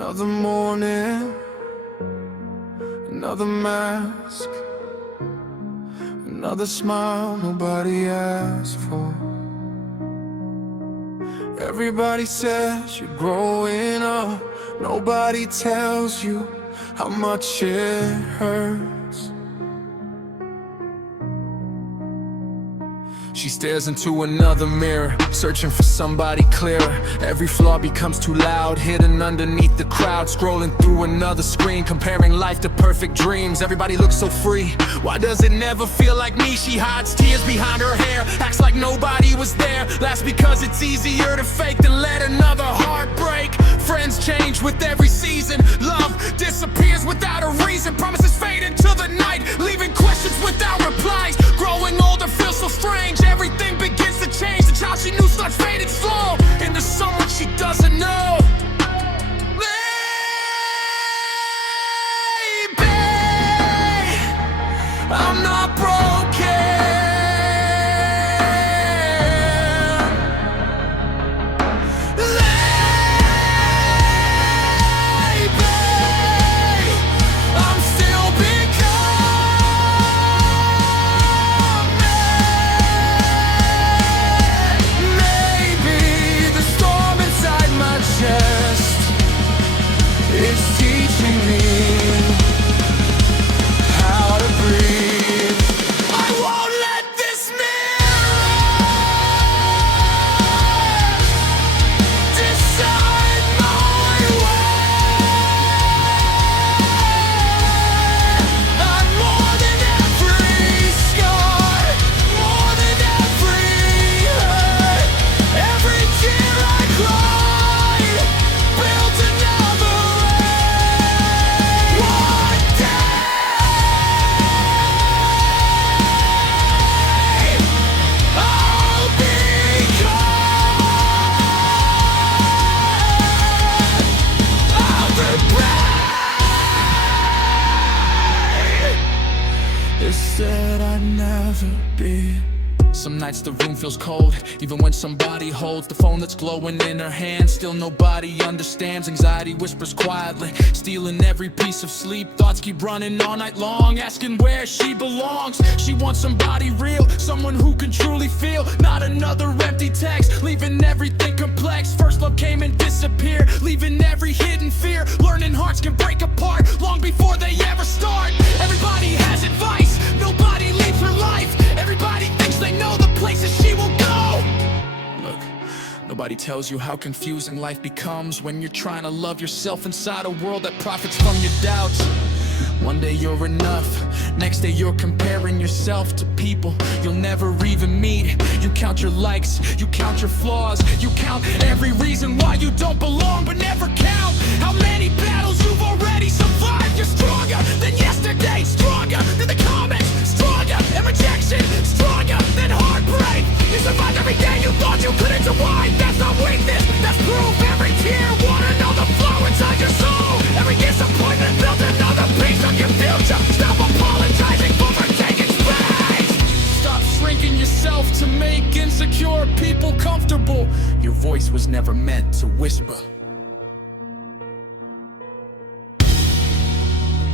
Another morning, another mask, another smile nobody asked for. Everybody says you're growing up, nobody tells you how much it hurts. She stares into another mirror, searching for somebody clearer. Every flaw becomes too loud, hidden underneath the crowd. Scrolling through another screen, comparing life to perfect dreams. Everybody looks so free, why does it never feel like me? She hides tears behind her hair, acts like nobody was there. Laughs because it's easier to fake than let another heart break. Friends change with every season, love disappears without a reason. Promises fade into the night, leaving questions without replies. Growing older feels so strange, everything begins to change. The child she knew starts fading slow into someone she doesn't know. Baby, I'm not broken. It's teaching me how to breathe. I won't let this mirror decide my way. I'm more than every scar, more than every hurt. Every tear I cried built another. They said I'd never be. Some nights the room feels cold, even when somebody holds the phone that's glowing in her hand. Still nobody understands. Anxiety whispers quietly, stealing every piece of sleep. Thoughts keep running all night long, asking where she belongs. She wants somebody real, someone who can truly feel. Not another empty text, leaving everything complex. First love came and disappeared, leaving every hidden fear. Learning hearts can break apart long before they ever start. Everybody has advice, nobody leaves her life. Everybody thinks they know the places she will go. Look, nobody tells you how confusing life becomes when you're trying to love yourself inside a world that profits from your doubts. One day you're enough, next day you're comparing yourself to people you'll never even meet. You count your likes, you count your flaws, you count every reason why you don't belong, but never count how many battles you've already survived. You're stronger than yesterday, stronger than the comments, stronger than rejection, stronger than heartbreak. You survived every day you thought you couldn't survive. That's not weakness, that's proof. Every tear, wanna know the flow inside your soul. Every disappointment built another piece of your future. Stop apologizing for taking space. Stop shrinking yourself to make insecure people comfortable. Your voice was never meant to whisper.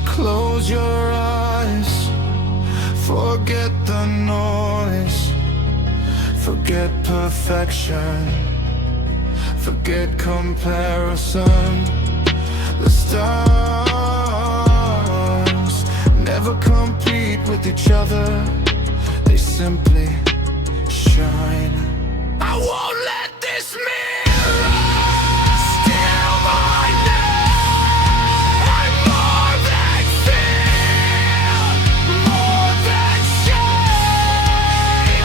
Close your eyes, forget the noise, forget perfection, forget comparison. The stars never compete with each other, they simply shine. I won't let this mirror steal my name. I'm more than fear, more than shame.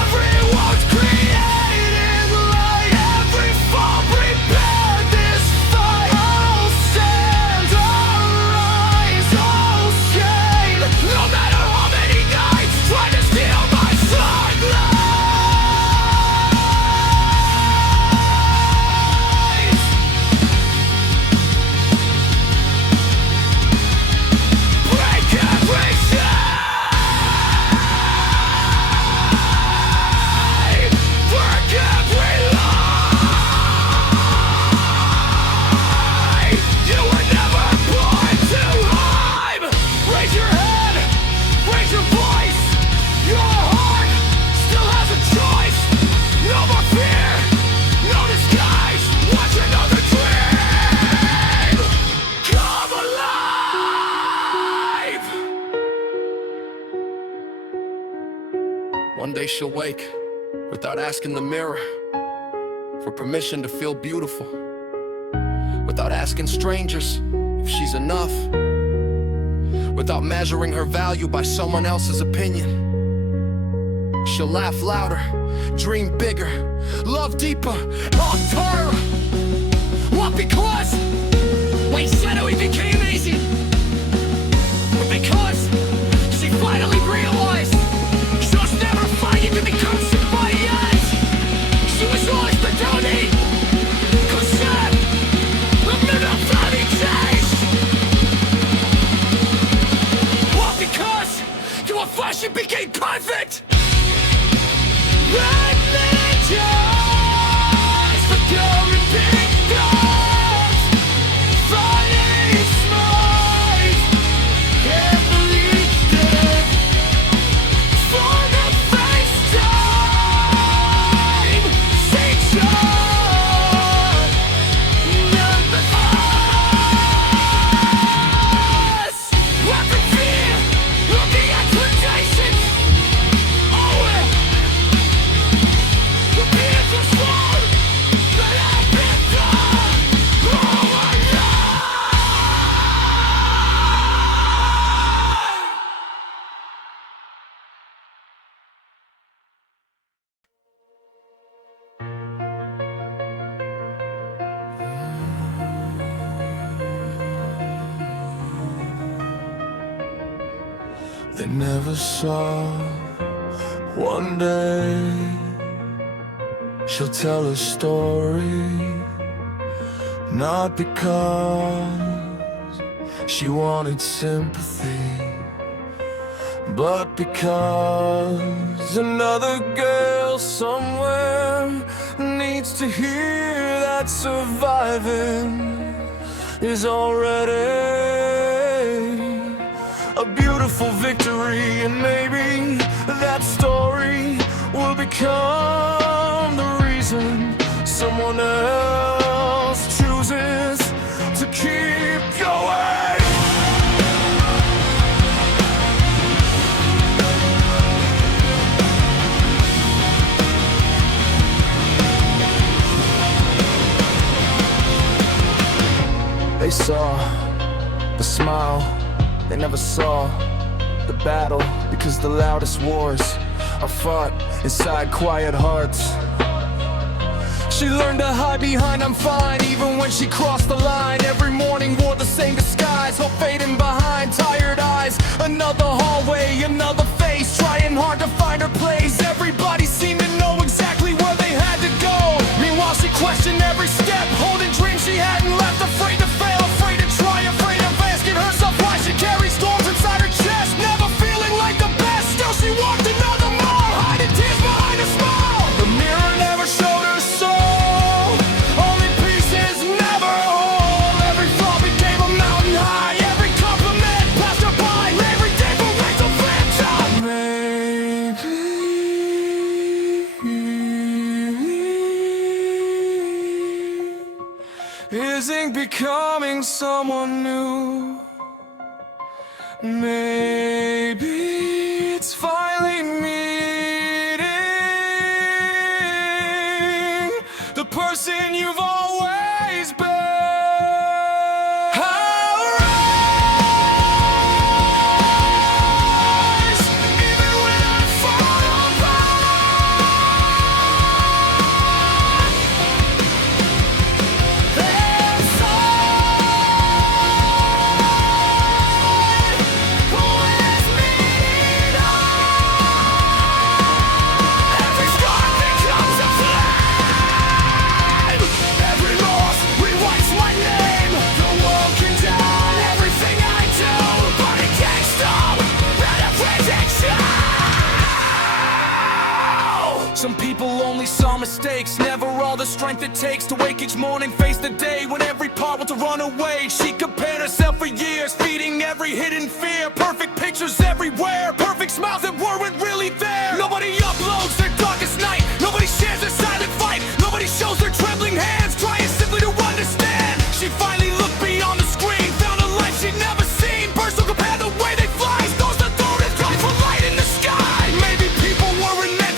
Everyone's created like every fall prepared this fight. I'll stand, I'll rise, I'll shine. No matter how many nights try to steal my sunlight. someday she'll wake without asking the mirror for permission to feel beautiful, without asking strangers if she's enough, without measuring her value by someone else's opinion. She'll laugh louder, dream bigger, love deeper, love her. What? Because we said it, we became easy. Because she finally realized she was never fighting to become somebody else. She was always the donate. Cause sad, I'm not funny taste. What? Because you were flesh and became perfect. Let me just forget and pick up. Funny smile, can't believe that. For the first time, she tried nothing us. What the fear of the expectation. Oh well. The beers are swollen, but I've been done. Oh my God. They never saw one day she'll tell a story, not because she wanted sympathy, but because another girl somewhere needs to hear that surviving is already a beautiful victory. And maybe that story will become the reason someone else chooses to keep going. They saw the smile, they never saw the battle, because the loudest wars are fought inside quiet hearts. She learned to hide behind "I'm fine" even when she crossed the line. Every morning wore the same disguise, hope fading behind tired eyes. Another hallway, another face, trying hard to find her place. Everybody seemed to know exactly where they had to go. Meanwhile she questioned every step, holding dreams she hadn't left. Afraid to fail, afraid to try, afraid of asking herself why she carries storms inside her chest. Never feeling like the best, still she walked another mile, hiding tears behind a smile. The mirror never showed her soul, only pieces never whole. Every fall became a mountain high, every compliment passed her by. Every day for Rachel Phantom. Maybe isn't becoming someone new. Maybe it's finally meeting the person you've always been. I'll rise, even when I fall apart. There's someone who is meeting us. Every scar becomes a flame. Every loss rewrites my name. The world can down everything I do, but it can't stop that prediction. Some people only saw mistakes, never all the strength it takes to wake each morning, face the day when every part wants to run away. She compared herself for years, feeding every hidden fear. Perfect pictures everywhere, perfect smiles that weren't really there. Nobody uploads their darkest night, nobody shares their silent fight, nobody shows their trembling hands, trying simply to understand. She finally looked beyond the screen, found a life she'd never seen. Birds don't compare the way they fly, those that don't have come for light in the sky. Maybe people weren't meant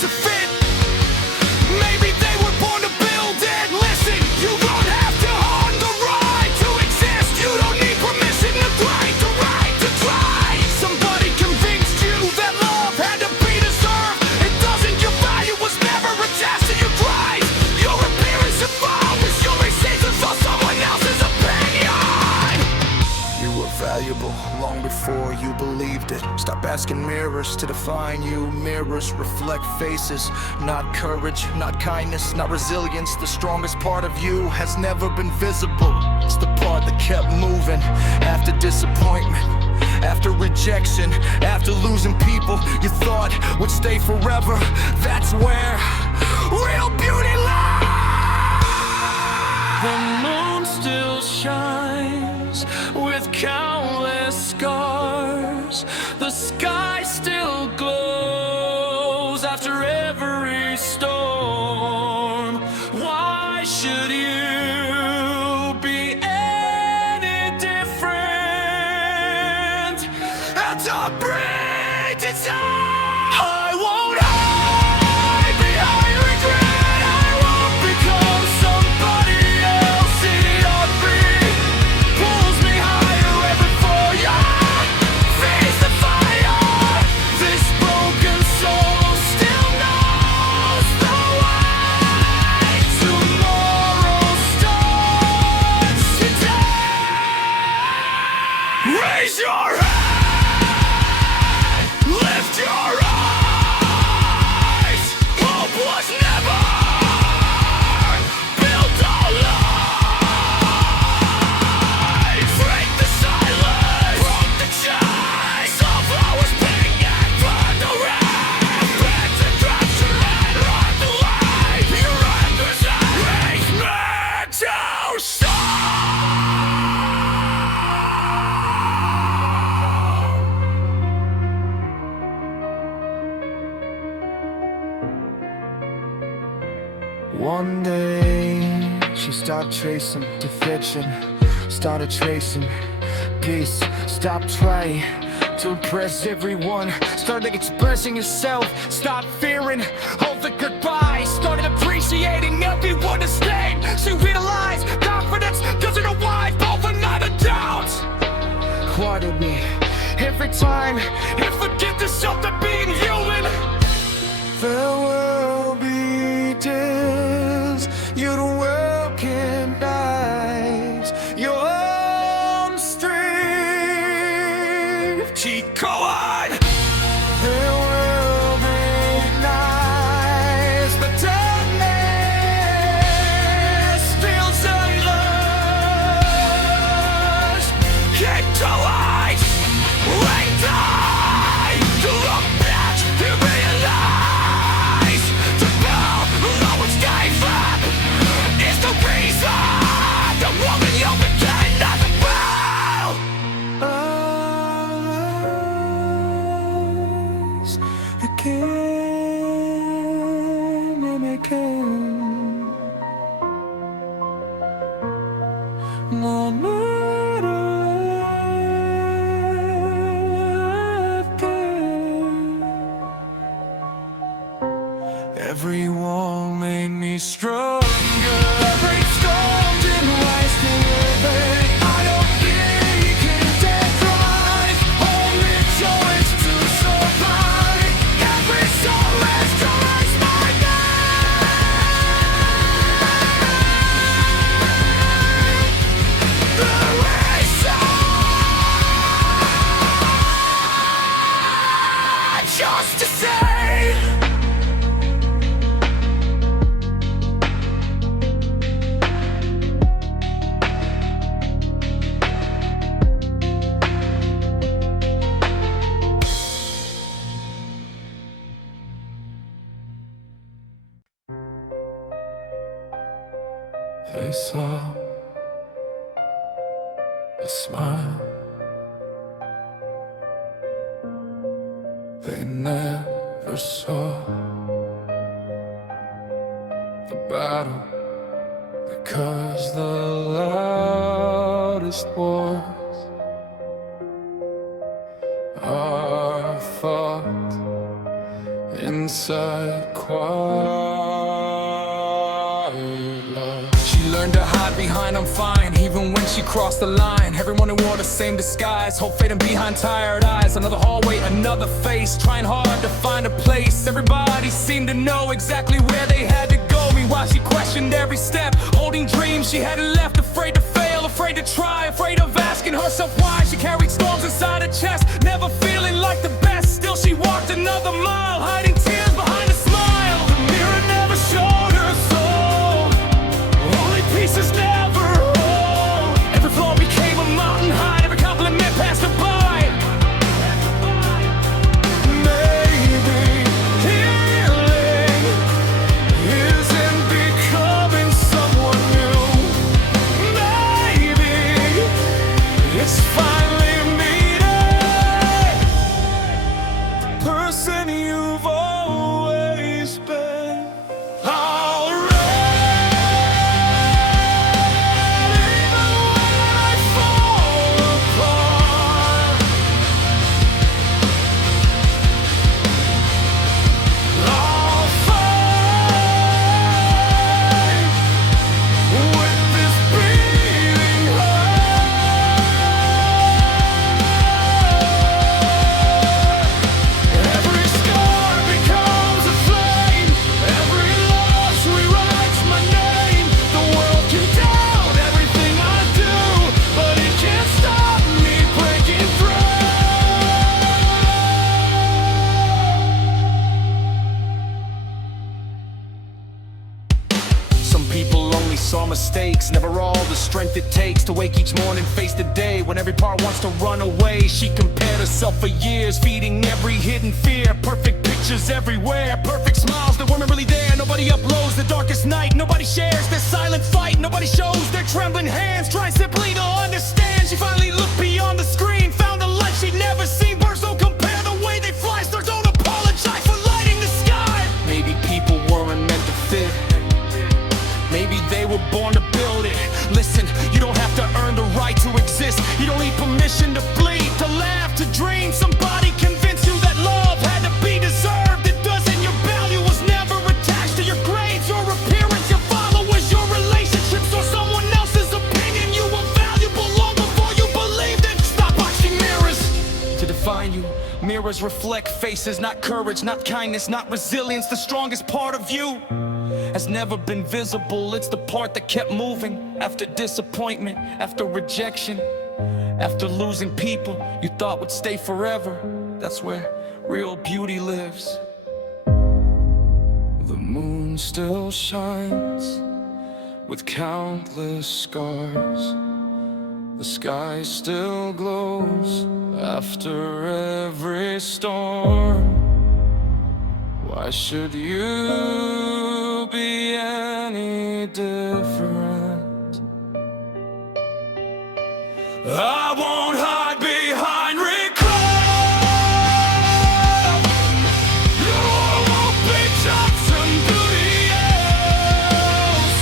were valuable long before you believed it. Stop asking mirrors to define you. Mirrors reflect faces, not courage, not kindness, not resilience. The strongest part of you has never been visible. It's the part that kept moving after disappointment, after rejection, after losing people you thought would stay forever. That's where real beauty lies. The moon still shines with countless scars. The sky still glows after every storm. Why should you be any different? And to break the tie, I won't hide behind regret. I won't become somebody else. The heartbreak pulls me higher every for you. Face the fire. This broken soul still knows the way. Tomorrow starts today. Raise your head, lift your eyes. Hope was never built on lies. Break the silence, broke the chains. Sunflowers pink and burn the red. Threads and drops your head, run the light. You represent meant to stop. One day, she stopped chasing the fiction, started tracing peace. Stopped trying to impress everyone, started expressing yourself. Stopped fearing all the goodbyes, started appreciating everyone that stayed. She realized confidence doesn't arrive overnight. A doubt quieted me every time and forget there's something being human. There will be days you'd recognize your own strength. Keep going. There will be nights the darkness feels endless. Keep going. Wait time to look back to realize the power always gave up is the reason the woman you became nothing but. Us again and again. No matter every wall made me stronger. Every storm didn't rise to living. I don't think in death drive. Only choice to survive. Every soul has Christ by name. The reason just to say. They saw a smile. They never saw the battle, because the loudest wars are fought inside quiet love. She learned to hide behind "I'm fine," even when she crossed the line. Everyone who wore the same disguise, hope fading behind tired eyes. Another hallway, another face, trying hard to find a place. Everybody seemed to know exactly where they had to go. Meanwhile she questioned every step, holding dreams she hadn't left, afraid to fail, afraid to try, afraid of asking herself why. She carried storms inside her chest, never feeling like the best. Still she walked another mile, hiding tears behind a smile. The mirror never showed her soul, only pieces never whole. Every flaw became a mountain high, every compliment passed her by. Saw mistakes, never all the strength it takes to wake each morning, face the day when every part wants to run away. She compared herself for years, feeding every hidden fear. Perfect pictures everywhere, perfect smiles that weren't really there. Nobody uploads the darkest night, nobody shares their silent fight, nobody shows their trembling hands, trying simply to understand. She finally looked beyond the screen, found a light she'd never seen. Birds don't compare the way they fly, stars don't apologize for lighting the sky. Maybe people weren't meant to fit, maybe they were born to build it. Listen, you don't have to earn the right to exist. You don't need permission to bleed, to laugh, to dream. Somebody convinced you that love had to be deserved. It doesn't. Your value was never attached to your grades, your appearance, your followers, your relationships, or someone else's opinion. You were valuable long before you believed it. Stop watching mirrors to define you. Mirrors reflect faces, not courage, not kindness, not resilience. The strongest part of you has never been visible. It's the part that kept moving after disappointment, after rejection, after losing people you thought would stay forever. That's where real beauty lives. The moon still shines with countless scars. The sky still glows after every storm. Why should you be any different? I won't hide behind regret. You won't be just somebody else.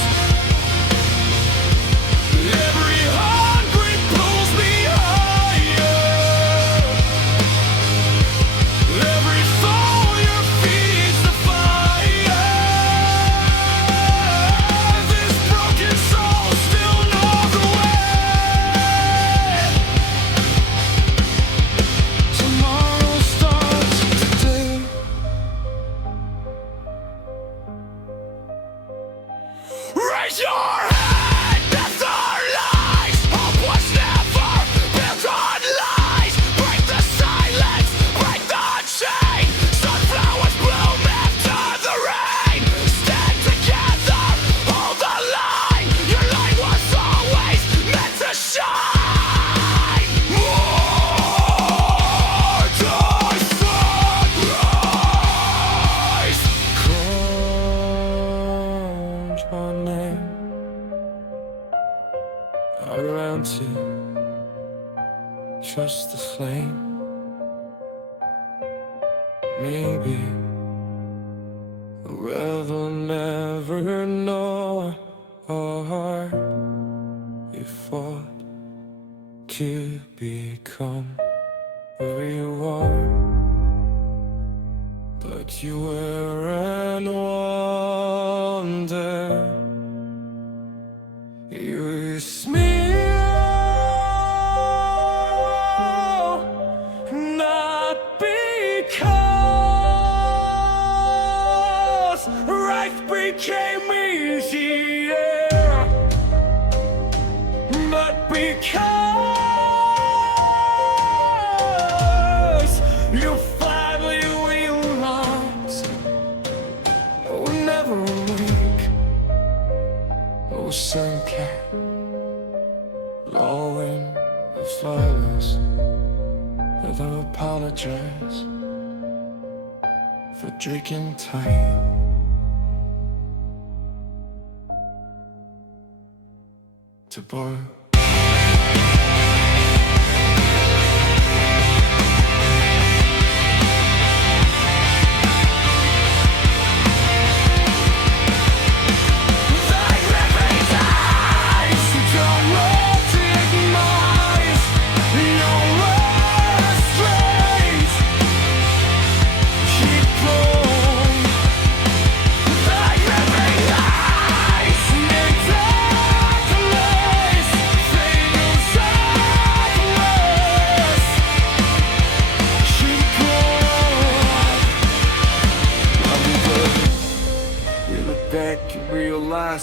Every heartbreak pulls me higher. Every fall you feeds the fire. This broken soul still knows the way. Tomorrow starts today. Raise your head, that's our lies. Hope was never built on lies. Break the silence, break the chain. Sunflowers bloom after the rain. Stand together, hold the line. Your light was always meant to shine. More joy, sunrise. Called my name, I ran to just the flame. Maybe we'll never know how hard you fought to become who you are. But you were an wonder. You smile, not because life became easier, but regardless. Never apologize for drinking tight. To borrow.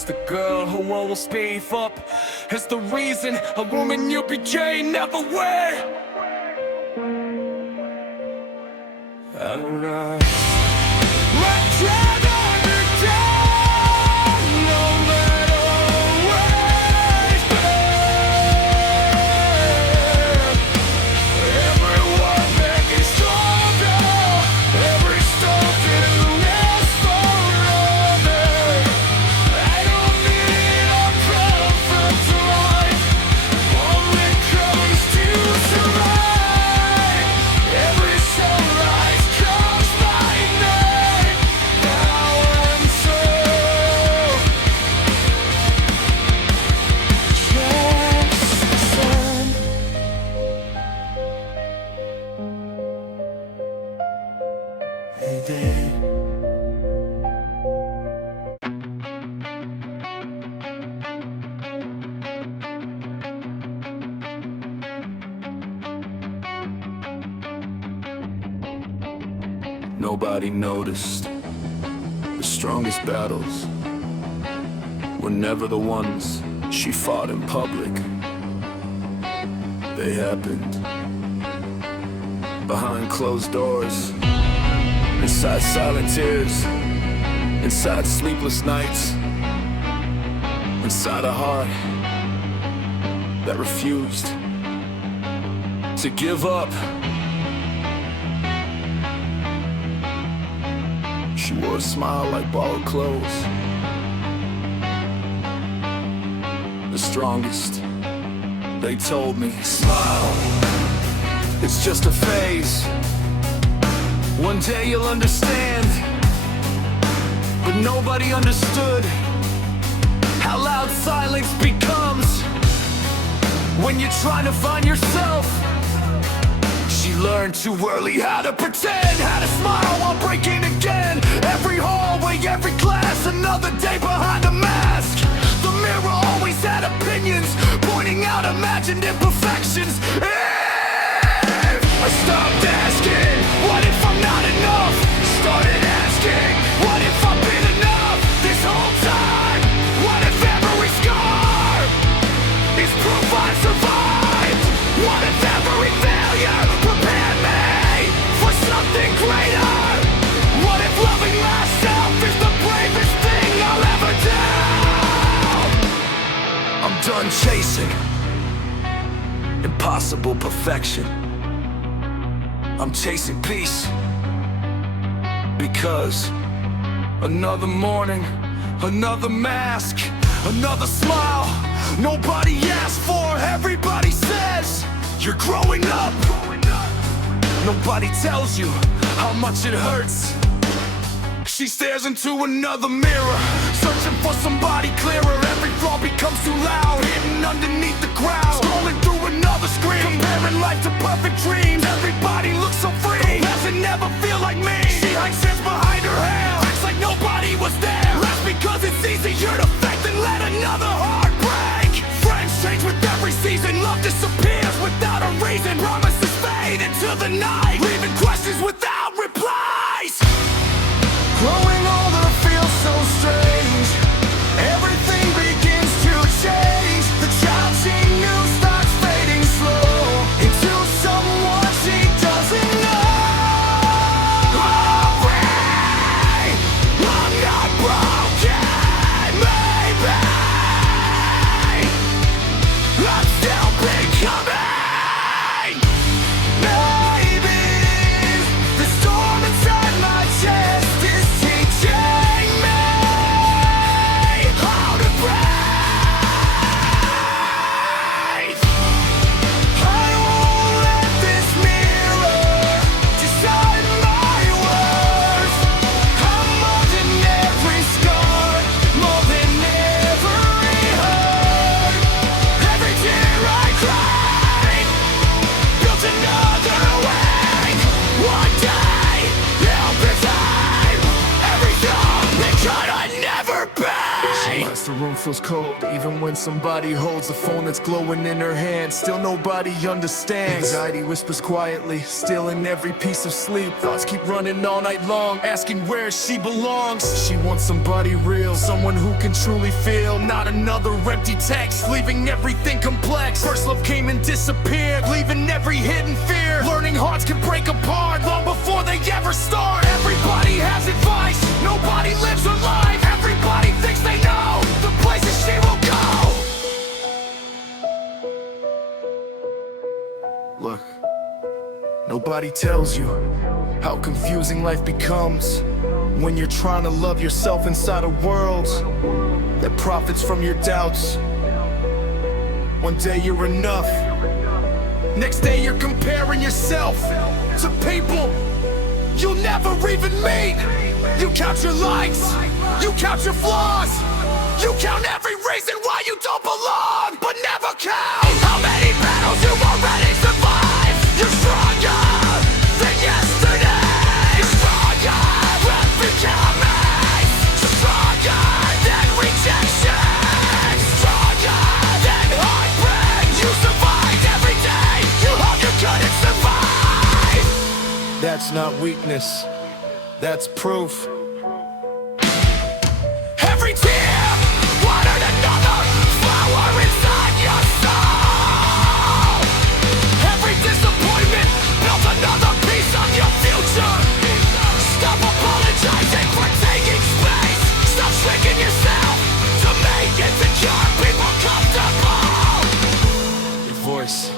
The girl who always gave up is the reason a woman you became never will. And I'd rather be down, no matter where. Everyone making stronger, every stone didn't last forever. I don't need a comfort to life, only comes to survive. Every sunrise comes by night. Now I'm so transcendent. Hey, day. Nobody noticed the strongest battles were never the ones she fought in public. They happened behind closed doors, inside silent tears, inside sleepless nights, inside a heart that refused to give up. She wore a smile like borrowed clothes. The strongest, they told me, smile, it's just a phase. One day you'll understand. But nobody understood how loud silence becomes when you're trying to find yourself. She learned too early how to pretend, how to smile while breaking again. Every hallway, every class, another day behind a mask. The mirror always had opinions, pointing out imagined imperfections. I stopped asking, what if I'm not enough? Started asking, what if I've been enough this whole time? What if every scar is proof I survived? What if every failure prepared me for something greater? What if loving myself is the bravest thing I'll ever do? I'm done chasing impossible perfection. I'm chasing peace, because another morning, another mask, another smile nobody asked for. Everybody says you're growing up. Nobody tells you how much it hurts. She stares into another mirror, searching for somebody clearer. Every flaw becomes too loud, hidden underneath the crowd. Scrolling through another screen, comparing life to perfect dreams. Everybody looks so free, doesn't never feel like me. She hides hands behind her hair, acts like nobody was there. That's because it's easier to fake than let another heart break. Friends change with every season, love disappears without a reason. Promises fade into the night, leaving questions without replies. Growing older feels so strange. Everything begins to change. The child she knew starts fading slow into someone she doesn't know. Oh, pray, I'm not broken, maybe I'm still becoming. room feels cold. Even when somebody holds a phone that's glowing in her hand, still nobody understands. Anxiety whispers quietly, stealing every piece of sleep. Thoughts keep running all night long, asking where she belongs. She wants somebody real, someone who can truly feel. Not another empty text, leaving everything complex. First love came and disappeared, leaving every hidden fear. Learning hearts can break apart long before they ever start. Everybody has advice, nobody lives her life. Everybody thinks they know the places she will go. Look, nobody tells you how confusing life becomes when you're trying to love yourself inside a world that profits from your doubts. One day you're enough, next day you're comparing yourself to people you'll never even meet. You count your likes, you count your flaws, you count every reason why you don't belong, but never count how many battles you already survived. You're stronger than yesterday. You're stronger than becoming. Stronger than rejection. Stronger than heartbreak. You survived every day. You hope you couldn't survive. That's not weakness, that's proof. Every tear watered another flower inside your soul. Every disappointment built another piece of your future. Stop apologizing for taking space. Stop shrinking yourself to make insecure people comfortable. Your voice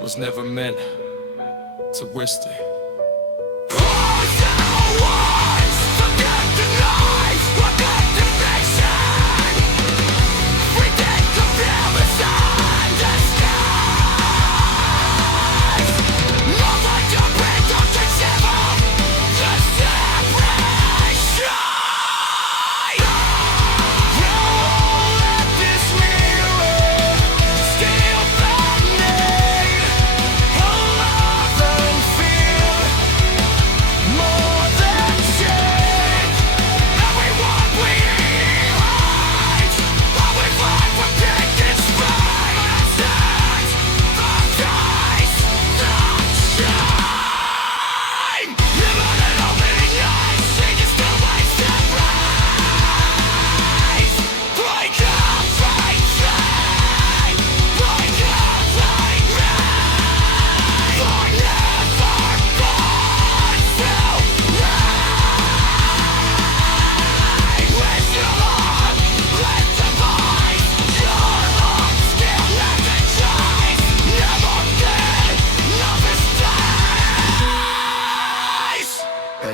was never meant to whisper.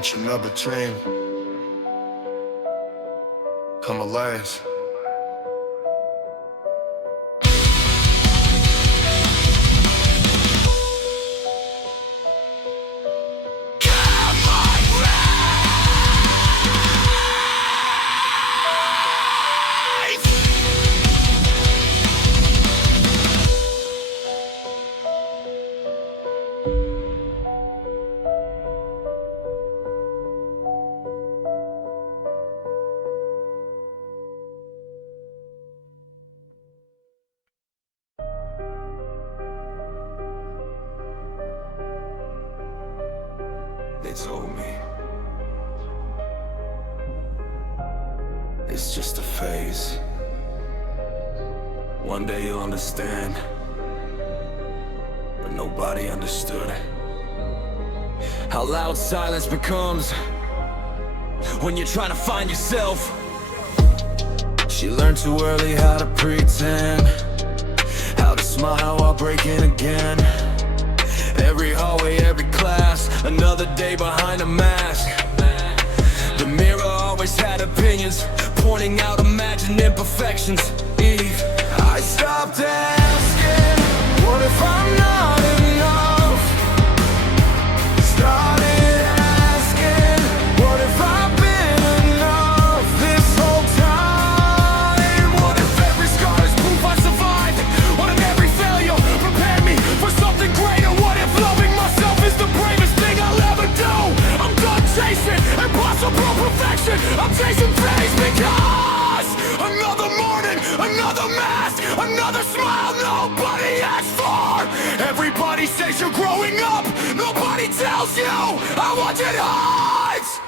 Catch another train, come alive. They told me it's just a phase. One day you'll understand, but nobody understood how loud silence becomes when you're trying to find yourself. She learned too early how to pretend, how to smile while breaking again. Every hallway, every class, another day behind a mask. The mirror always had opinions, pointing out imagined imperfections. Eve, I stopped asking, what if I'm not enough? Started asking, what if I've been enough this whole time? What if every scar is proof I survived? What if every failure prepared me for something greater? What if loving myself is the bravest thing I'll ever do? I'm done chasing impossible perfection. I'm chasing praise because I'm as you're growing up. Nobody tells you how much it hurts.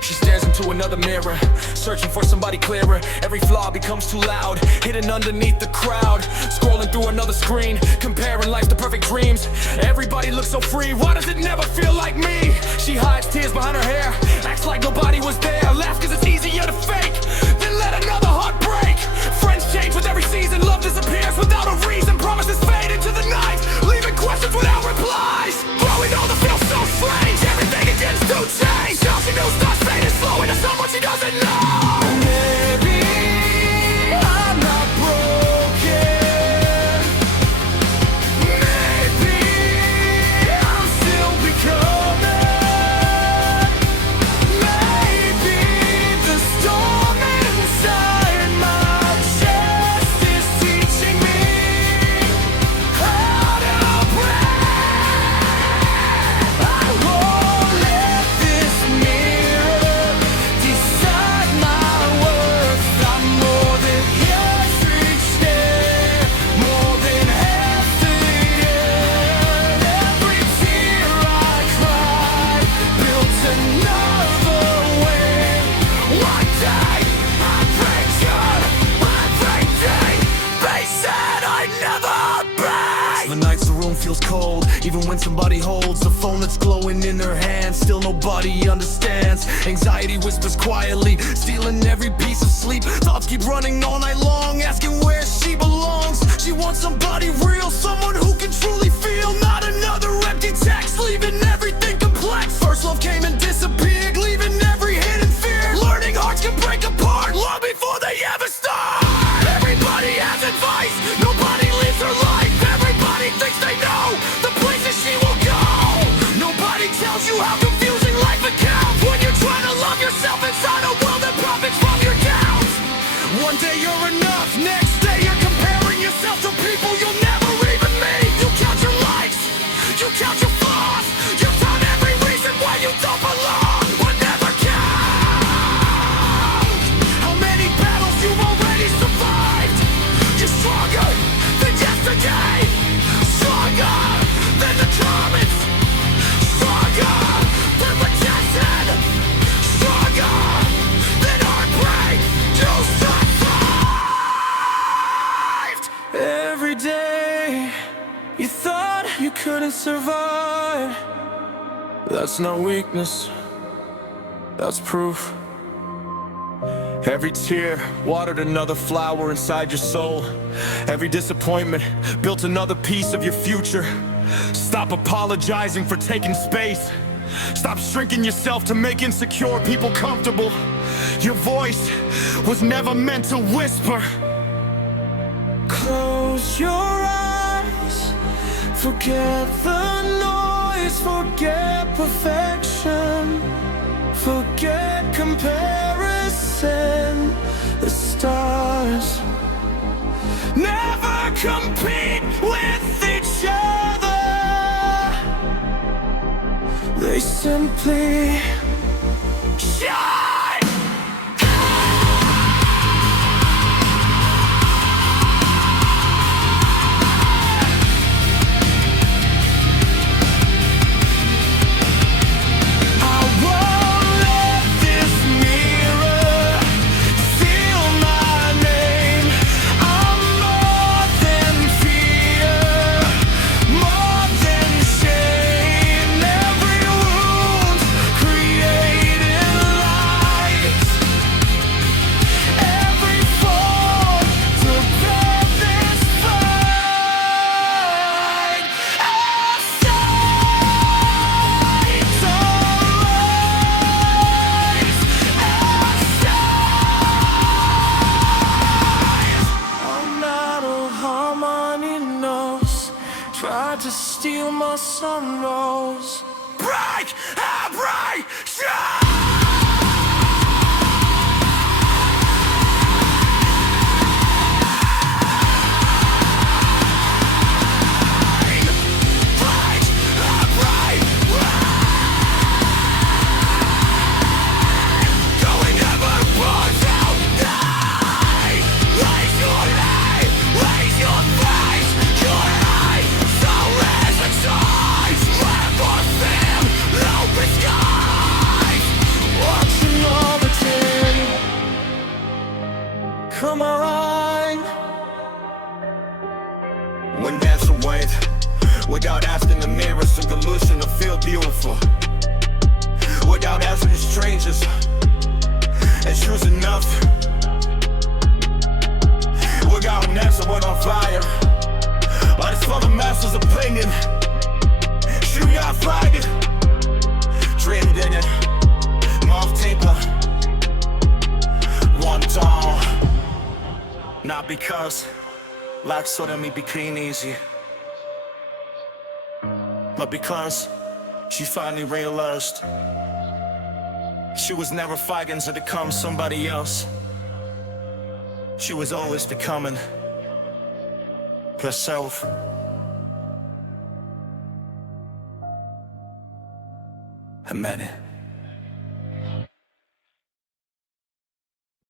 She stares into another mirror, searching for somebody clearer. Every flaw becomes too loud, hidden underneath the crowd. Scrolling through another screen, comparing life to perfect dreams. Everybody looks so free, why does it never feel like me? She hides tears behind her hair, acts like nobody was there. Laugh cause it's easier to fake, then let another heart break. Friends change with every season, love disappears without a reason. Promises fade into the night, leaving questions without replies. Growing older feels so strange, everything begins to change. All she knows starts fading slow into someone she doesn't know. Maybe I'm not broken. Maybe I'm still becoming. Maybe the storm inside my chest is teaching me how to breathe. I won't let this mirror decide my worth. I'm more than yesterday's stare, more than half the year. Every tear I cried built another wing. One day I'd break down, every day they said I'd never break. The nights the room feels cold, even when somebody holds the phone that's glowing in their hand. Still nobody understands. Anxiety whispers quietly, stealing every piece of sleep. Thoughts keep running all night long, asking where she belongs. She wants somebody real, someone who can truly feel. Not another empty text, leaving everything complex. First love came and disappeared, leaving every hidden fear. Learning hearts can break apart long before they ever start. Everybody has advice, nobody lives her life. Everybody thinks they know the places she will go. Nobody tells you how confusing life becomes when you're trying to love yourself inside a world that profits from your doubts. One day you're enough, next day you're comparing yourself to people you'll never even meet. You count your likes, you count your flaws, you count every reason why you don't belong. But never count how many battles you've already survived. You're stronger than yesterday, stronger than the comments, stronger than rejection, stronger than heartbreak. You survived. Every day you thought you couldn't survive. That's not weakness, that's proof. Every tear watered another flower inside your soul. Every disappointment built another piece of your future. Stop apologizing for taking space. Stop shrinking yourself to make insecure people comfortable. Your voice was never meant to whisper. Close your eyes, forget the noise, forget perfection, forget comparison. The stars never compete with each other, they simply shine. Tried to steal my sunrose. Break every chain. Raise your face, your eyes, so resistant. Without asking the mirror, some delusion to feel beautiful. Without asking strangers, and choose enough. Without an answer, we're on fire. But it's for the master's opinion. Shoot me, I find it. Dreamed in it. Moth taper. One down. Not because life suddenly became easy, but because she finally realized she was never fighting to become somebody else. She was always becoming herself. I meant it.